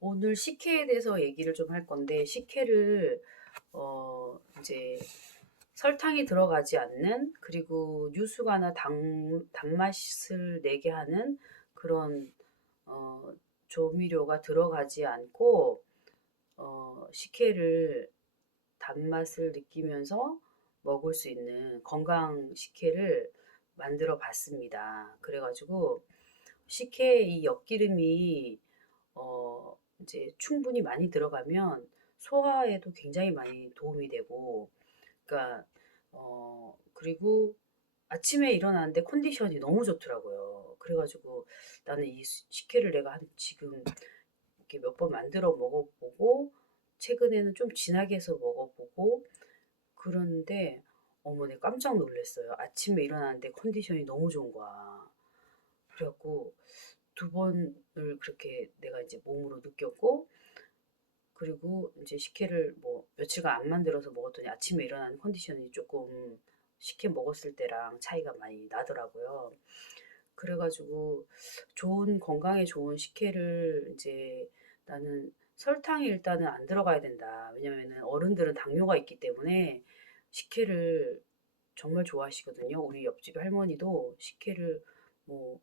오늘 식혜에 대해서 얘기를 좀 할 건데 식혜를 어 이제 설탕이 들어가지 않는 그리고 유수가나 당 단맛을 내게 하는 그런 어 조미료가 들어가지 않고 어 식혜를 단맛을 느끼면서 먹을 수 있는 건강 식혜를 만들어 봤습니다. 그래가지고 식혜 이 엿기름이 어 이제 충분히 많이 들어가면 소화에도 굉장히 많이 도움이 되고, 그러니까 어 그리고 아침에 일어나는데 컨디션이 너무 좋더라고요. 그래가지고 나는 이 식혜를 내가 한 지금 이렇게 몇 번 만들어 먹어보고 최근에는 좀 진하게 해서 먹어보고 그런데 어머 내가 깜짝 놀랐어요. 아침에 일어나는데 컨디션이 너무 좋은 거야. 그래갖고 두 번을 그렇게 내가 이제 몸으로 느꼈고 그리고 이제 식혜를 뭐 며칠간 안 만들어서 먹었더니 아침에 일어나는 컨디션이 조금 식혜 먹었을 때랑 차이가 많이 나더라고요. 그래가지고 좋은 건강에 좋은 식혜를 이제 나는 설탕이 일단은 안 들어가야 된다. 왜냐면은 어른들은 당뇨가 있기 때문에 식혜를 정말 좋아하시거든요. 우리 옆집 할머니도 식혜를 뭐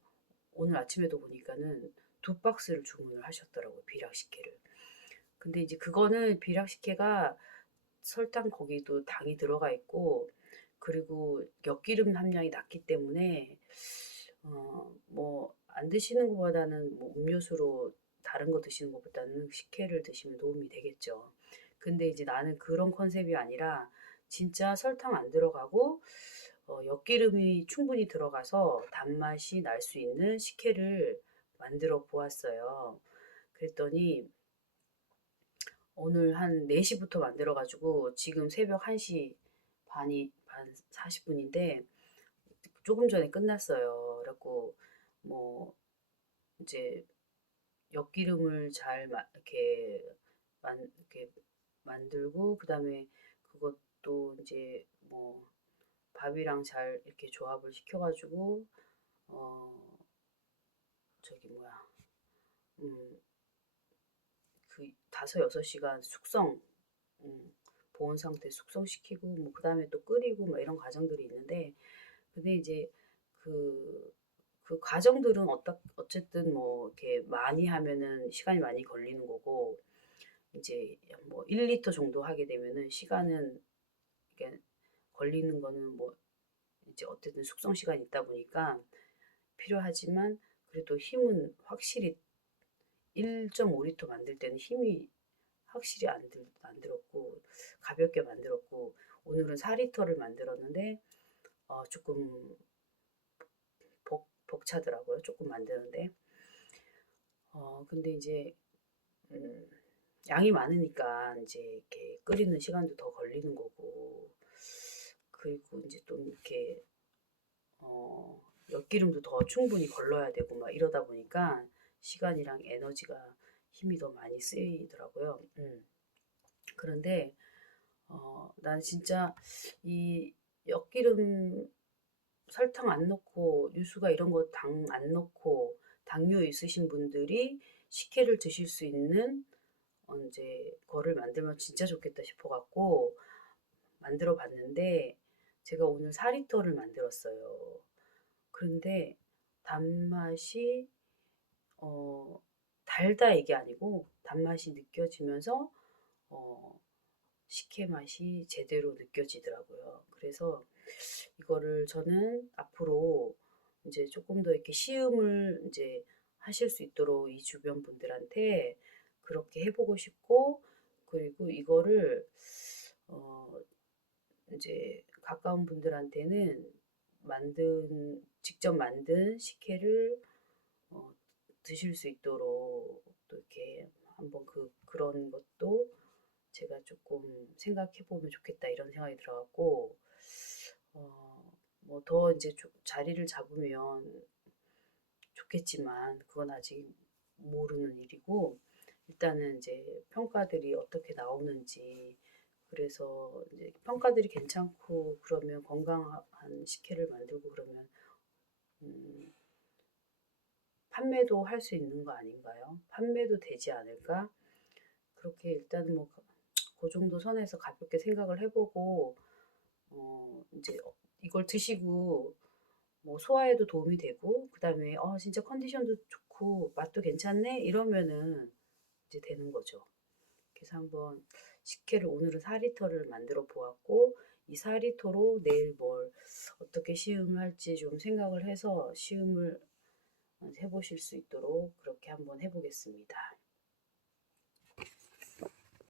오늘 아침에도 보니까는 두 박스를 주문을 하셨더라고요. 비락식혜를. 근데 이제 그거는 비락식혜가 설탕 거기도 당이 들어가 있고 그리고 엿기름 함량이 낮기 때문에 어 뭐 안 드시는 것보다는 뭐 음료수로 다른 거 드시는 것보다는 식혜를 드시면 도움이 되겠죠. 근데 이제 나는 그런 컨셉이 아니라 진짜 설탕 안 들어가고 어, 엿기름이 충분히 들어가서 단맛이 날 수 있는 식혜를 만들어 보았어요. 그랬더니 오늘 한 4시부터 만들어 가지고 지금 새벽 1시 반이 반 40분인데 조금 전에 끝났어요. 그래갖고 뭐 이제 엿기름을 잘 마, 이렇게 만 이렇게 만들고 그다음에 그것도 이제 뭐 밥이랑 잘 이렇게 조합을 시켜가지고 어 저기 뭐야. 음그 다섯 여섯 시간 숙성 음, 보온 상태 숙성시키고 뭐 그다음에 또 끓이고 뭐 이런 과정들이 있는데 근데 이제 그, 그 과정들은 어떠, 어쨌든 뭐 이렇게 많이 하면은 시간이 많이 걸리는 거고 이제 뭐 1리터 정도 하게 되면은 시간은 걸리는 거는 뭐 이제 어쨌든 숙성 시간이 있다 보니까 필요하지만 그래도 힘은 확실히 1.5리터 만들 때는 힘이 확실히 안, 들, 안 들었고 가볍게 만들었고 오늘은 4리터를 만들었는데 어, 조금 벅, 벅차더라고요. 조금 만드는데 어, 근데 이제 음, 양이 많으니까 이제 이렇게 끓이는 시간도 더 걸리는 거고 그리고 이제 좀 이렇게 어, 엿기름도 더 충분히 걸러야 되고 막 이러다 보니까 시간이랑 에너지가 힘이 더 많이 쓰이더라고요. 음. 그런데 어, 난 진짜 이 엿기름 설탕 안 넣고 유수가 이런 거 당 안 넣고 당뇨 있으신 분들이 식혜를 드실 수 있는 어, 이제 거를 만들면 진짜 좋겠다 싶어 갖고 만들어 봤는데 제가 오늘 4리터를 만들었어요. 그런데 단맛이 어, 달다 이게 아니고 단맛이 느껴지면서 어, 식혜 맛이 제대로 느껴지더라고요. 그래서 이거를 저는 앞으로 이제 조금 더 이렇게 시음을 이제 하실 수 있도록 이 주변 분들한테 그렇게 해보고 싶고 그리고 이거를 어 이제 가까운 분들한테는 만든 직접 만든 식혜를 어 드실 수 있도록 또 이렇게 한번 그 그런 것도 제가 조금 생각해 보면 좋겠다 이런 생각이 들어갖고 어 뭐 더 이제 자리를 잡으면 좋겠지만 그건 아직 모르는 일이고 일단은 이제 평가들이 어떻게 나오는지 그래서 이제 평가들이 괜찮고 그러면 건강한 식혜를 만들고 그러면 음 판매도 할 수 있는 거 아닌가요? 판매도 되지 않을까? 그렇게 일단 뭐 그 정도 선에서 가볍게 생각을 해보고 어 이제 이걸 드시고 뭐 소화에도 도움이 되고 그 다음에 어 진짜 컨디션도 좋고 맛도 괜찮네 이러면은 이제 되는 거죠. 그래서 한번 식혜를 오늘은 4리터를 만들어 보았고 이 4리터로 내일 뭘 어떻게 시음을 할지 좀 생각을 해서 시음을 해보실 수 있도록 그렇게 한번 해보겠습니다.